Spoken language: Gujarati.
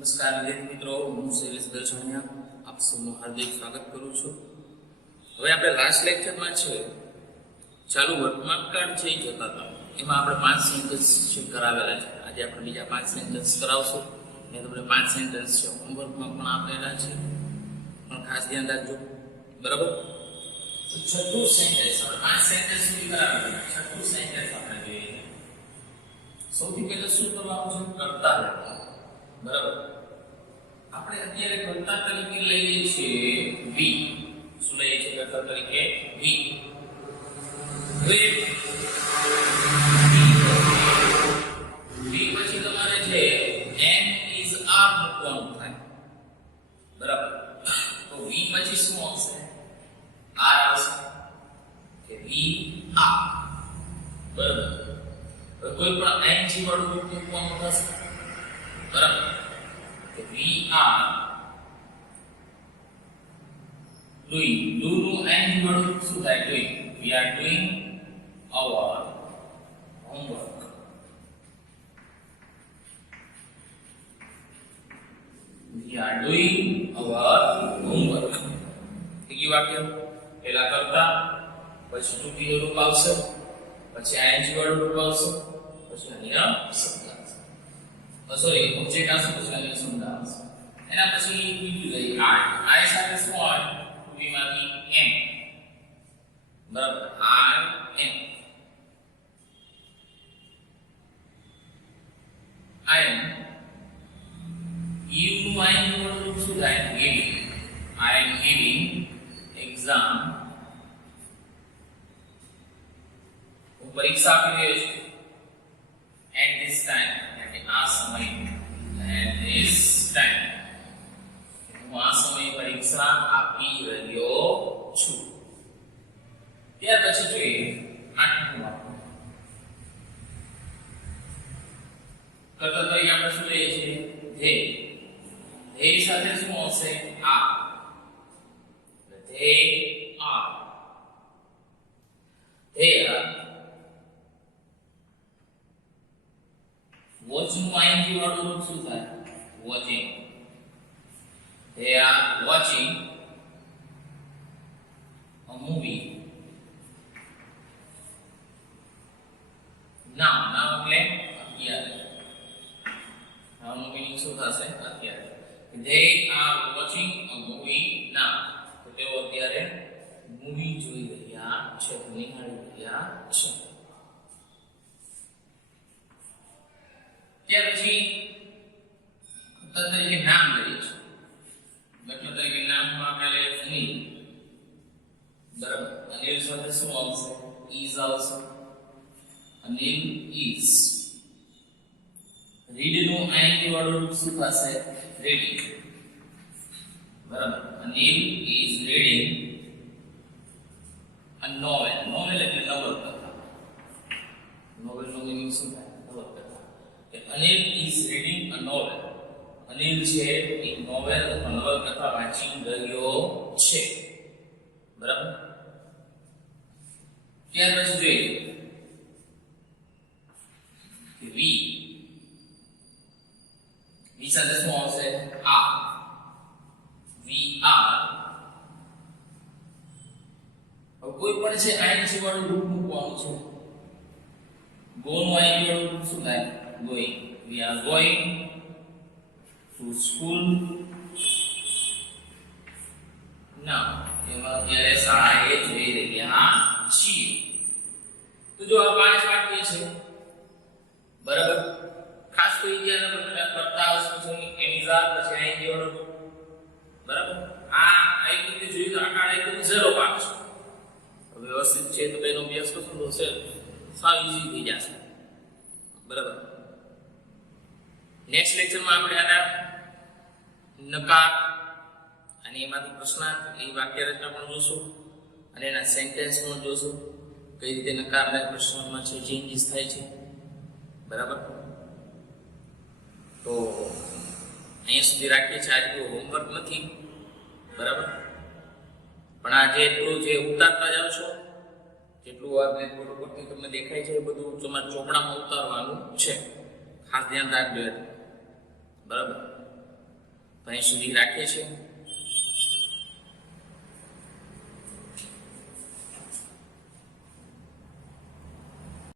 નમસ્કાર વિદ્યાર્થી મિત્રો, હું શૈલેષ આપ સૌનું હાર્દિક સ્વાગત કરું છું. હવે આપણે લાસ્ટ લેક્ચરમાં છે ચાલુ વર્તમાનકાળ છે જોતા હતા. એમાં આપણે 5 સેન્ટેન્સ કરાવેલા છે. આજે આપણે બીજા 5 સેન્ટેન્સ કરાવશું. મેં તમને 5 સેન્ટેન્સ છે હોમવર્કમાં પણ આપેલા છે, પણ ખાસ ધ્યાન રાખજો, બરાબર? તો છઠ્ઠું સેન્ટેન્સ, આપણે 5 સેન્ટેન્સ સુધી કરાવેલા. છઠ્ઠું સેન્ટેન્સ આપણે જોઈએ. સૌથી પહેલા શું કરવાનું છે? કરતા રહેતા, બરાબર? આપણે અત્યારે કર્તા તરીકે લઈએ છીએ વી. શું લઈએ છીએ કર્તા તરીકે? વી. હવે વી પછી તમારે છે એમ ઇઝ આર મૂકવાનું થાય, બરાબર? તો વી પછી શું આવશે? આર આવશે કે વી આર, બરાબર? હવે કોઈ પણ આઈએનજી વાળું રૂપ મૂકવાનું થશે, બરાબર? We are doing. Do નું એન્ડ વાળું શું થાય? Doing. We are doing our homework. We are doing our homework. એક વાક્ય પહેલા કરતા, પછી ટુ બી નું રૂપ આવશે, પછી આઈએનજી વાળું રૂપ આવશે, પછી અન્ય શબ્દ આવશે. સોરી, ઓબ્જેક્ટ આવશે, પછી અન્ય શબ્દ આવશે. એના પછી બીજું લઈ આઈ સાથે શું આવે? ટુ બી માંથી એમ, બરાબર? આઈ એમ. આઈ એમ ગીવ નું આઈ નું રૂપ શું થાય? Giving. I am giving exam. હું પરીક્ષા આપી રહ્યો છું. એટ ધીસ ટાઈમ, આ સમય, એટ ધીસ ટાઈમ હું આ સમય પરીક્ષા આપી રહ્યો છું. ત્યાર પછી જોઈએ આઠમું વાક્ય. કરતા તરીકે આપણે શું લઈએ છીએ? ધ્યેય. ધ્યેય સાથે શું આવશે? આ. ધ્યેય આ. ધ્યેય વોચ નું આઈએનજી વાળું રૂપ શું થાય? Watching. They are watching a movie. Now એટલે અત્યારે. Now નું meaning શું થશે? અત્યારે. They are watching a movie now. તો તેઓ અત્યારે મૂવી જોઈ રહ્યા છે, નિહાળી રહ્યા છે. ત્યાર પછી તરીકે નામ લઈએ છીએ. દાખલા તરીકે નામમાં આપણે લઈએ અનિલ, બરાબર? અનિલ સાથે શું આવશે? ઇઝ આવશે. અનિલ ઇઝ. રીડ નું આઈએનજી વાળું રૂપ શું થશે? રીડિંગ, બરાબર? Anil is reading a novel. Novel એટલે નવલકથા. નોવેલ નું મીનિંગ શું થાય? નવલકથા. Anil is reading a novel. Anil છે એક નોવેલ અથવા નવલકથા વાંચી રહ્યો છે, બરાબર? ત્યાર પછી જોઈએ કે વી. વી સાથે શું આવશે? આ. We are. હવે કોઈ પણ છે આઈએનજી વાળું રૂપ મૂકવાનું છે. ગો નું આઈએનજી વાળું રૂપ શું થાય? going. We are going to school now. એમાં અત્યારે શાળાએ જઈ રહ્યા છીએ. તો જો આ 5 વાક્ય છે, બરાબર? ખાસ તો ઈજાને તમને કરતા આવશે, પછી એમિઝાર, પછી આઈએનજી વાળો, બરાબર? આ રીતે જોઈએ તો આકાર એકદમ ઝીરો પાક છે. વ્યવસ્થિત છે તો બેનો અભ્યાસ કરશો તો સાવ ઈઝી થઈ જશે, બરાબર? નેક્સ્ટ લેક્ચરમાં આપણે આના નકાર અને એમાંથી પ્રશ્નાર્થ, એ વાક્ય રચના પણ જોશું અને એના સેન્ટેન્સ પણ જોશું, કઈ રીતે નકાર અને પ્રશ્નમાં છે ચેન્જીસ થાય છે, બરાબર? તો અહીંયા સુધી રાખીએ છીએ. આજનું હોમવર્ક નથી, બરાબર? પણ આ જેટલું જે ઉતારતા જાવ છો, જેટલું આ બ્લેકબોર્ડ ઉપરથી તમને દેખાય છે એ બધું તમારા ચોપડામાં ઉતારવાનું છે. ખાસ ધ્યાન રાખજો, બરાબર? તો અહીં સુધી રાખીએ છીએ.